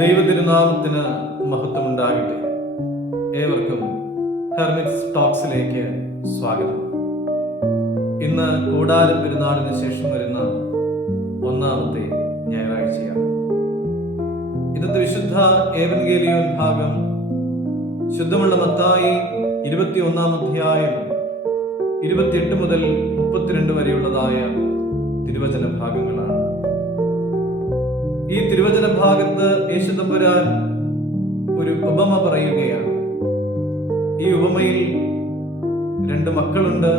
ദൈവതിരുനാമത്തിന് മഹത്വമുണ്ടാകട്ടെ. ഏവർക്കും ഹെർമിറ്റ്സ് ടോക്സിലേക്ക് സ്വാഗതം. ഇന്ന് കൂടാര പെരുന്നാളിന് ശേഷം വരുന്ന ഒന്നാമത്തെ ഞായറാഴ്ചയാണ്. ഇന്നത്തെ വിശുദ്ധ ഏവൻഗേലിയോൻ ഭാഗം ശുദ്ധമുള്ള മത്തായി 21 അധ്യായം 28 മുതൽ 32 വരെയുള്ളതായ തിരുവചന ഭാഗങ്ങളാണ്. ഈ തിരുവചന ഭാഗത്ത് യേശുതമ്പുരാൻ ഒരു ഉപമ പറയുകയാണ്. ഈ ഉപമയിൽ 2 മക്കളുണ്ട്.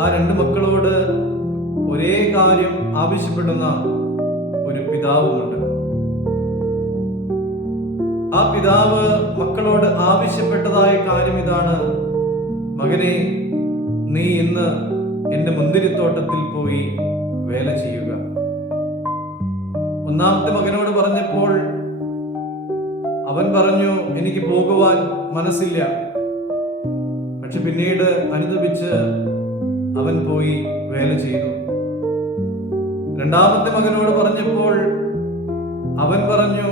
ആ 2 മക്കളോട് ഒരേ കാര്യം ആവശ്യപ്പെടുന്ന ഒരു പിതാവുമുണ്ട്. ആ പിതാവ് മക്കളോട് ആവശ്യപ്പെട്ടതായ കാര്യം ഇതാണ്: മകനെ, നീ ഇന്ന് എന്റെ മുന്തിരിത്തോട്ടത്തിൽ പോയി വേല ചെയ്യുക. ഒന്നാമത്തെ മകനോട് പറഞ്ഞപ്പോൾ അവൻ പറഞ്ഞു, എനിക്ക് പോകുവാൻ മനസ്സില്ല. പക്ഷെ പിന്നീട് അനുദപിച്ച് അവൻ പോയി വേല ചെയ്തു. രണ്ടാമത്തെ മകനോട് പറഞ്ഞപ്പോൾ അവൻ പറഞ്ഞു,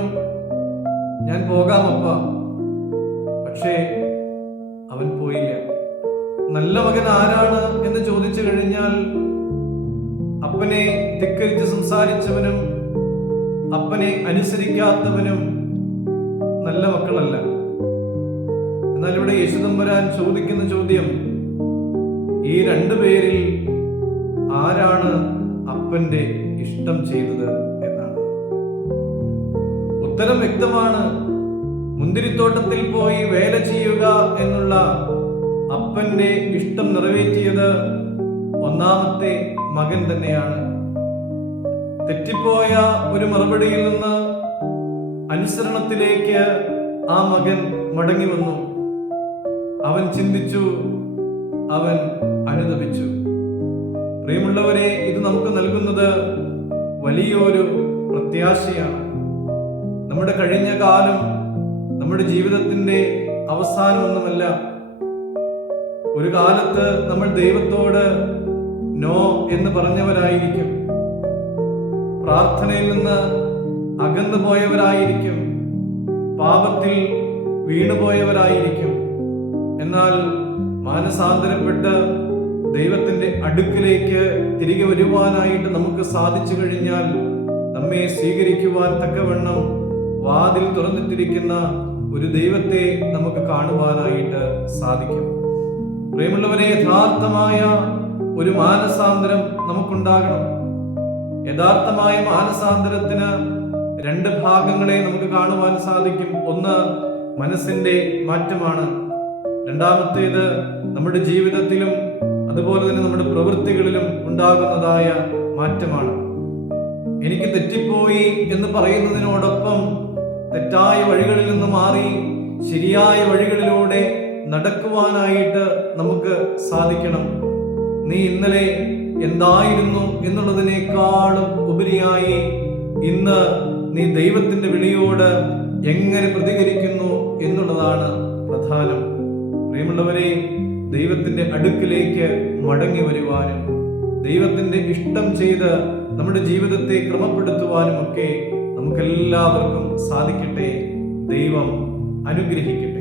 ഞാൻ പോകാമപ്പ. പക്ഷേ അവൻ പോയില്ല. നല്ല മകൻ ആരാണ് എന്ന് ചോദിച്ചു കഴിഞ്ഞാൽ, അപ്പനെ ധിക്കരിച്ച് സംസാരിച്ചവനും അപ്പനെ അനുസരിക്കാത്തവനും നല്ല മക്കളല്ല. എന്നാൽ ഇവിടെ യേശുതമ്പുരാൻ ചോദിക്കുന്ന ചോദ്യം, ഈ 2 പേരിൽ ആരാണ് അപ്പന്റെ ഇഷ്ടം ചെയ്തത് എന്നാണ്. ഉത്തരം വ്യക്തമാണ്. മുന്തിരിത്തോട്ടത്തിൽ പോയി വേല ചെയ്യുക എന്നുള്ള അപ്പന്റെ ഇഷ്ടം നിറവേറ്റിയത് ഒന്നാമത്തെ മകൻ തന്നെയാണ്. തെറ്റിപ്പോയ ഒരു മറുപടിയിൽ നിന്ന് അനുസരണത്തിലേക്ക് ആ മകൻ മടങ്ങി വന്നു. അവൻ ചിന്തിച്ചു, അവൻ അനുദപിച്ചു. പ്രിയമുള്ളവരെ, ഇത് നമുക്ക് നൽകുന്നത് വലിയൊരു പ്രത്യാശയാണ്. നമ്മുടെ കഴിഞ്ഞ കാലം നമ്മുടെ ജീവിതത്തിന്റെ അവസാനമൊന്നുമല്ല. ഒരു കാലത്ത് നമ്മൾ ദൈവത്തോട് നോ എന്ന് പറഞ്ഞവരായിരിക്കും. പ്രാർത്ഥനയിൽ നിന്ന് അകന്നു പോയവരായിരിക്കും. പാപത്തിൽ വീണുപോയവരായിരിക്കും. എന്നാൽ മാനസാന്തരപ്പെട്ട് ദൈവത്തിന്റെ അടുക്കിലേക്ക് തിരികെ വരുവാനായിട്ട് നമുക്ക് സാധിച്ചു കഴിഞ്ഞാൽ നമ്മെ സ്വീകരിക്കുവാൻ തക്കവണ്ണം വാതിൽ തുറന്നിട്ടിരിക്കുന്ന ഒരു ദൈവത്തെ നമുക്ക് കാണുവാനായിട്ട് സാധിക്കും. പ്രിയമുള്ളവരെ, യഥാർത്ഥമായ ഒരു മാനസാന്തരം നമുക്കുണ്ടാകണം. യഥാർത്ഥമായ മാനസാന്തരത്തിന് 2 ഭാഗങ്ങളെ നമുക്ക് കാണുവാൻ സാധിക്കും. ഒന്ന് മനസ്സിന്റെ മാറ്റമാണ്. രണ്ടാമത്തേത് നമ്മുടെ ജീവിതത്തിലും അതുപോലെ തന്നെ നമ്മുടെ പ്രവൃത്തികളിലും ഉണ്ടാകുന്നതായ മാറ്റമാണ്. എനിക്ക് തെറ്റിപ്പോയി എന്ന് പറയുന്നതിനോടൊപ്പം തെറ്റായ വഴികളിൽ നിന്ന് മാറി ശരിയായ വഴികളിലൂടെ നടക്കുവാനായിട്ട് നമുക്ക് സാധിക്കണം. നീ ഇന്നലെ എന്തായിരുന്നു എന്നുള്ളതിനേക്കാളും ഉപരിയായി ഇന്ന് നീ ദൈവത്തിന്റെ വിളിയോട് എങ്ങനെ പ്രതികരിക്കുന്നു എന്നുള്ളതാണ് പ്രധാനം. പ്രിയമുള്ളവരെ, ദൈവത്തിന്റെ അടുക്കിലേക്ക് മടങ്ങി വരുവാനും ദൈവത്തിന്റെ ഇഷ്ടം ചെയ്ത് നമ്മുടെ ജീവിതത്തെ ക്രമപ്പെടുത്തുവാനും ഒക്കെ നമുക്കെല്ലാവർക്കും സാധിക്കട്ടെ. ദൈവം അനുഗ്രഹിക്കട്ടെ.